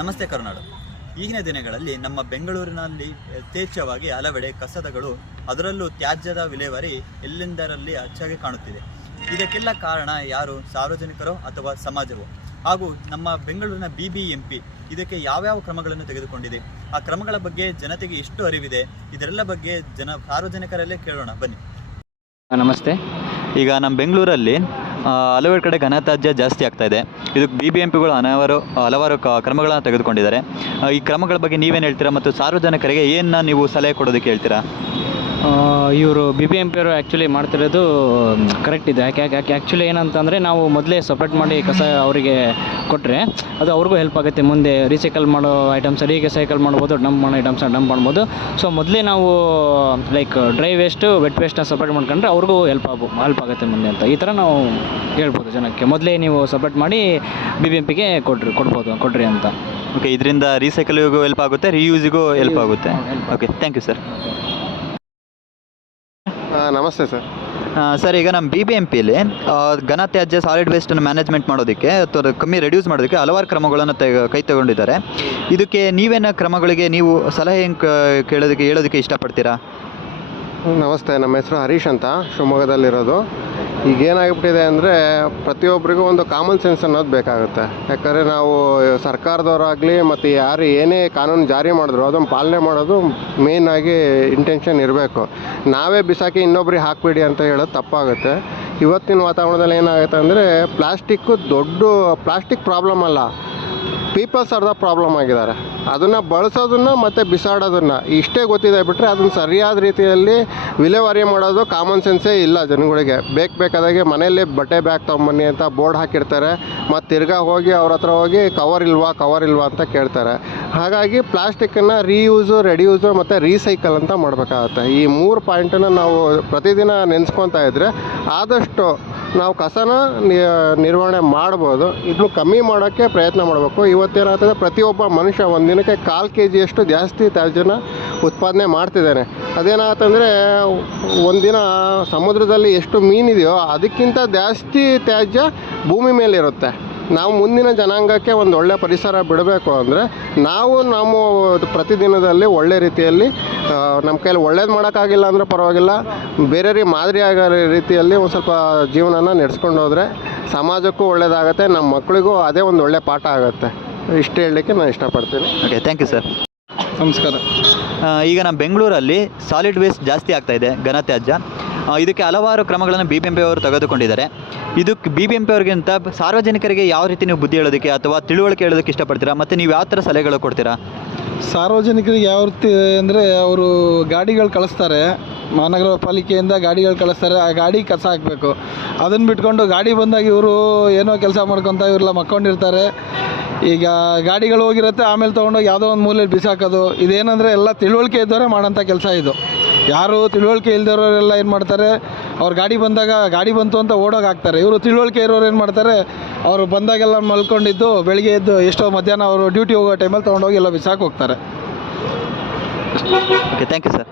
ನಮಸ್ತೆ ಕರುನಾಡು. ಈಗಿನ ದಿನಗಳಲ್ಲಿ ನಮ್ಮ ಬೆಂಗಳೂರಿನಲ್ಲಿ ಯಥೇಚ್ಛವಾಗಿ ಹಲವೆಡೆ ಕಸದಗಳು, ಅದರಲ್ಲೂ ತ್ಯಾಜ್ಯದ ವಿಲೇವಾರಿ ಎಲ್ಲೆಂದರಲ್ಲಿ ಹೆಚ್ಚಾಗಿ ಕಾಣುತ್ತಿದೆ. ಇದಕ್ಕೆಲ್ಲ ಕಾರಣ ಯಾರು? ಸಾರ್ವಜನಿಕರು ಅಥವಾ ಸಮಾಜವು? ಹಾಗೂ ನಮ್ಮ ಬೆಂಗಳೂರಿನ BBMP ಇದಕ್ಕೆ ಯಾವ್ಯಾವ ಕ್ರಮಗಳನ್ನು ತೆಗೆದುಕೊಂಡಿದೆ? ಆ ಕ್ರಮಗಳ ಬಗ್ಗೆ ಜನತೆಗೆ ಎಷ್ಟು ಅರಿವಿದೆ? ಇದರೆಲ್ಲ ಬಗ್ಗೆ ಸಾರ್ವಜನಿಕರಲ್ಲೇ ಕೇಳೋಣ ಬನ್ನಿ. ನಮಸ್ತೆ. ಈಗ ನಮ್ಮ ಬೆಂಗಳೂರಲ್ಲಿ ಹಲವಾರು ಕಡೆ ಘನತ್ಯಾಜ್ಯ ಜಾಸ್ತಿ ಆಗ್ತಾ ಇದೆ. ಇದಕ್ಕೆ BBMPಗಳು ಹಲವಾರು ಕ್ರಮಗಳನ್ನು ತೆಗೆದುಕೊಂಡಿದ್ದಾರೆ. ಈ ಕ್ರಮಗಳ ಬಗ್ಗೆ ನೀವೇನು ಹೇಳ್ತೀರಾ ಮತ್ತು ಸಾರ್ವಜನಿಕರಿಗೆ ಏನು ನೀವು ಸಲಹೆ ಕೊಡೋದಕ್ಕೆ ಹೇಳ್ತೀರಾ? ಇವರು BBMP ಅವರು ಆ್ಯಕ್ಚುಲಿ ಮಾಡ್ತಿರೋದು ಕರೆಕ್ಟ್ ಇದೆ. ಯಾಕೆ ಆ್ಯಕ್ಚುಲಿ ಏನಂತಂದರೆ, ನಾವು ಮೊದಲೇ ಸಪ್ರೇಟ್ ಮಾಡಿ ಕಸ ಅವರಿಗೆ ಕೊಟ್ಟರೆ ಅದು ಅವ್ರಿಗೂ ಹೆಲ್ಪ್ ಆಗುತ್ತೆ. ಮುಂದೆ ರೀಸೈಕಲ್ ಮಾಡೋ ಐಟಮ್ಸ್ ರೀಸೈಕಲ್ ಮಾಡ್ಬೋದು, ಡಂಪ್ ಮಾಡೋ ಐಟಮ್ಸ್ನ ಡಂಪ್ ಮಾಡ್ಬೋದು. ಸೊ ಮೊದಲೇ ನಾವು ಲೈಕ್ ಡ್ರೈ ವೇಸ್ಟು ವೆಟ್ ವೇಸ್ಟ್ನ ಸಪ್ರೇಟ್ ಮಾಡ್ಕೊಂಡ್ರೆ ಅವ್ರಿಗೂ ಹೆಲ್ಪ್ ಆಗುತ್ತೆ ಮುಂದೆ ಅಂತ. ಈ ಥರ ನಾವು ಹೇಳ್ಬೋದು ಜನಕ್ಕೆ, ಮೊದಲೇ ನೀವು ಸಪ್ರೇಟ್ ಮಾಡಿ BBMPಗೆ ಕೊಡ್ರಿ ಅಂತ. ಓಕೆ, ಇದರಿಂದ ರೀಸೈಕಲ್ಗೂ ಹೆಲ್ಪ್ ಆಗುತ್ತೆ, ರೀಯೂಸಿಗೂ ಹೆಲ್ಪ್ ಆಗುತ್ತೆ. Okay, thank you sir. ನಮಸ್ತೆ ಸರ್. ಸರ್, ಈಗ ನಮ್ಮ BBMPಯಲ್ಲಿ ಘನತ್ಯಾಜ್ಯ ಸಾಲಿಡ್ ವೇಸ್ಟನ್ನು ಮ್ಯಾನೇಜ್ಮೆಂಟ್ ಮಾಡೋದಕ್ಕೆ ಅಥವಾ ಕಮ್ಮಿ ರೆಡ್ಯೂಸ್ ಮಾಡೋದಕ್ಕೆ ಹಲವಾರು ಕ್ರಮಗಳನ್ನು ಕೈ ತಗೊಂಡಿದ್ದಾರೆ. ಇದಕ್ಕೆ ನೀವೇನು ಕ್ರಮಗಳಿಗೆ ನೀವು ಸಲಹೆ ಹೇಳೋದಕ್ಕೆ ಇಷ್ಟಪಡ್ತೀರಾ? ನಮಸ್ತೆ, ನಮ್ಮ ಹೆಸರು ಹರೀಶ್ ಅಂತ, ಶಿವಮೊಗ್ಗದಲ್ಲಿರೋದು. ಈಗೇನಾಗಿಬಿಟ್ಟಿದೆ ಅಂದರೆ, ಪ್ರತಿಯೊಬ್ಬರಿಗೂ ಒಂದು ಕಾಮನ್ ಸೆನ್ಸ್ ಅನ್ನೋದು ಬೇಕಾಗುತ್ತೆ. ಯಾಕಂದರೆ ನಾವು ಸರ್ಕಾರದವರಾಗಲಿ ಮತ್ತು ಯಾರು ಏನೇ ಕಾನೂನು ಜಾರಿ ಮಾಡಿದ್ರು ಅದನ್ನು ಪಾಲನೆ ಮಾಡೋದು ಮೇಯ್ನಾಗಿ ಇಂಟೆನ್ಷನ್ ಇರಬೇಕು. ನಾವೇ ಬಿಸಾಕಿ ಇನ್ನೊಬ್ರಿಗೆ ಹಾಕಬೇಡಿ ಅಂತ ಹೇಳೋದು ತಪ್ಪಾಗುತ್ತೆ. ಇವತ್ತಿನ ವಾತಾವರಣದಲ್ಲಿ ಏನಾಗುತ್ತೆ ಅಂದರೆ, ಪ್ಲಾಸ್ಟಿಕ್ ಪ್ರಾಬ್ಲಮ್ ಅಲ್ಲ, ಪೀಪಲ್ಸ್ ಆರ್ ದ ಪ್ರಾಬ್ಲಮ್ ಆಗಿದ್ದಾರೆ. ಅದನ್ನು ಬಳಸೋದನ್ನು ಮತ್ತು ಬಿಸಾಡೋದನ್ನು ಇಷ್ಟೇ ಗೊತ್ತಿದೆ ಬಿಟ್ಟರೆ ಅದನ್ನು ಸರಿಯಾದ ರೀತಿಯಲ್ಲಿ ವಿಲೇವಾರಿ ಮಾಡೋದು ಕಾಮನ್ ಸೆನ್ಸೇ ಇಲ್ಲ ಜನಗಳಿಗೆ. ಬೇಕಾದಾಗೆ ಮನೆಯಲ್ಲೇ ಬಟ್ಟೆ ಬ್ಯಾಗ್ ತೊಗೊಂಬನ್ನಿ ಅಂತ ಬೋರ್ಡ್ ಹಾಕಿರ್ತಾರೆ, ಮತ್ತು ತಿರ್ಗಾ ಹೋಗಿ ಅವ್ರ ಹತ್ರ ಹೋಗಿ ಕವರ್ ಇಲ್ವಾ ಅಂತ ಕೇಳ್ತಾರೆ. ಹಾಗಾಗಿ ಪ್ಲಾಸ್ಟಿಕ್ಕನ್ನು ರೀಯೂಸು, ರೆಡ್ಯೂಸು ಮತ್ತು ರೀಸೈಕಲ್ ಅಂತ ಮಾಡಬೇಕಾಗತ್ತೆ. ಈ 3 ಪಾಯಿಂಟನ್ನು ನಾವು ಪ್ರತಿದಿನ ನೆನೆಸ್ಕೊತಾ ಇದ್ದರೆ ಆದಷ್ಟು ನಾವು ಕಸನ ನಿರ್ವಹಣೆ ಮಾಡ್ಬೋದು. ಇದನ್ನು ಕಮ್ಮಿ ಮಾಡೋಕ್ಕೆ ಪ್ರಯತ್ನ ಮಾಡಬೇಕು. ಇವತ್ತೇನಾಗ್ತದೆ, ಪ್ರತಿಯೊಬ್ಬ ಮನುಷ್ಯ ಒಂದು ದಿನಕ್ಕೆ 1/4 kg ಜಾಸ್ತಿ ತ್ಯಾಜ್ಯನ ಉತ್ಪಾದನೆ ಮಾಡ್ತಿದ್ದಾನೆ. ಅದೇನಾಗತ್ತಂದರೆ, ಒಂದಿನ ಸಮುದ್ರದಲ್ಲಿ ಎಷ್ಟು ಮೀನಿದೆಯೋ ಅದಕ್ಕಿಂತ ಜಾಸ್ತಿ ತ್ಯಾಜ್ಯ ಭೂಮಿ ಮೇಲಿರುತ್ತೆ. ನಾವು ಮುಂದಿನ ಜನಾಂಗಕ್ಕೆ ಒಂದು ಒಳ್ಳೆಯ ಪರಿಸರ ಬಿಡಬೇಕು ಅಂದರೆ ನಮ್ಮ ಪ್ರತಿದಿನದಲ್ಲಿ ಒಳ್ಳೆ ರೀತಿಯಲ್ಲಿ ನಮ್ಮ ಕೈಯಲ್ಲಿ ಒಳ್ಳೇದು ಮಾಡೋಕ್ಕಾಗಿಲ್ಲ ಅಂದರೆ ಪರವಾಗಿಲ್ಲ, ಬೇರೆಯವ್ರಿಗೆ ಮಾದರಿ ಆಗೋ ರೀತಿಯಲ್ಲಿ ಒಂದು ಸ್ವಲ್ಪ ಜೀವನನ ನಡೆಸ್ಕೊಂಡು ಹೋದರೆ ಸಮಾಜಕ್ಕೂ ಒಳ್ಳೆಯದಾಗತ್ತೆ, ನಮ್ಮ ಮಕ್ಕಳಿಗೂ ಅದೇ ಒಂದು ಒಳ್ಳೆಯ ಪಾಠ ಆಗುತ್ತೆ. ಇಷ್ಟು ಹೇಳಲಿಕ್ಕೆ ನಾನು ಇಷ್ಟಪಡ್ತೀನಿ. Okay, thank you sir. ನಮಸ್ಕಾರ. ಈಗ ನಮ್ಮ ಬೆಂಗಳೂರಲ್ಲಿ ಸಾಲಿಡ್ ವೇಸ್ಟ್ ಜಾಸ್ತಿ ಆಗ್ತಾ ಇದೆ, ಘನತ್ಯಾಜ್ಯ. ಇದಕ್ಕೆ ಹಲವಾರು ಕ್ರಮಗಳನ್ನು BBMP ಅವರು ತೆಗೆದುಕೊಂಡಿದ್ದಾರೆ. ಇದಕ್ಕೆ BBMP ಅವ್ರಿಗಿಂತ ಸಾರ್ವಜನಿಕರಿಗೆ ಯಾವ ರೀತಿ ನೀವು ಬುದ್ಧಿ ಹೇಳೋದಕ್ಕೆ ಅಥವಾ ತಿಳುವಳಿಕೆ ಹೇಳೋದಕ್ಕೆ ಇಷ್ಟಪಡ್ತೀರಾ? ಮತ್ತು ನೀವು ಯಾವ ಥರ ಸಲಹೆಗಳು ಕೊಡ್ತೀರಾ? ಸಾರ್ವಜನಿಕರಿಗೆ ಯಾವ ರೀತಿ ಅಂದರೆ, ಅವರು ಗಾಡಿಗಳು ಕಳಿಸ್ತಾರೆ, ಮಹಾನಗರ ಪಾಲಿಕೆಯಿಂದ ಗಾಡಿಗಳು ಕಳಿಸ್ತಾರೆ, ಆ ಗಾಡಿ ಕಸ ಹಾಕಬೇಕು. ಅದನ್ನು ಬಿಟ್ಕೊಂಡು ಗಾಡಿ ಬಂದಾಗ ಇವರು ಏನೋ ಕೆಲಸ ಮಾಡ್ಕೊತ ಇವರೆಲ್ಲ ಮಕ್ಕೊಂಡಿರ್ತಾರೆ. ಈಗ ಗಾಡಿಗಳು ಹೋಗಿರುತ್ತೆ, ಆಮೇಲೆ ತೊಗೊಂಡೋಗಿ ಯಾವುದೋ ಒಂದು ಮೂಲೆಯಲ್ಲಿ ಬಿಸಾಕೋದು. ಇದೇನಂದರೆ ಎಲ್ಲ ತಿಳುವಳಿಕೆ ಇದ್ದವರೇ ಮಾಡೋಂಥ ಕೆಲಸ ಇದು. ಯಾರು ತಿಳುವಳಿಕೆ ಇಲ್ದಿರೋರೆಲ್ಲ ಏನು ಮಾಡ್ತಾರೆ, ಅವ್ರು ಗಾಡಿ ಬಂದಾಗ ಗಾಡಿ ಬಂತು ಅಂತ ಓಡೋಗಿ ಹಾಕ್ತಾರೆ. ಇವರು ತಿಳುವಳಿಕೆ ಇರೋರು ಏನು ಮಾಡ್ತಾರೆ, ಅವರು ಬಂದಾಗೆಲ್ಲ ಮಲ್ಕೊಂಡಿದ್ದು ಬೆಳಿಗ್ಗೆ ಎದ್ದು ಎಷ್ಟೋ ಮಧ್ಯಾಹ್ನ ಅವರು ಡ್ಯೂಟಿ ಹೋಗೋ ಟೈಮಲ್ಲಿ ತೊಗೊಂಡೋಗಿ ಎಲ್ಲ ಬಿಸಾಕಿ ಹೋಗ್ತಾರೆ. Okay, thank you sir.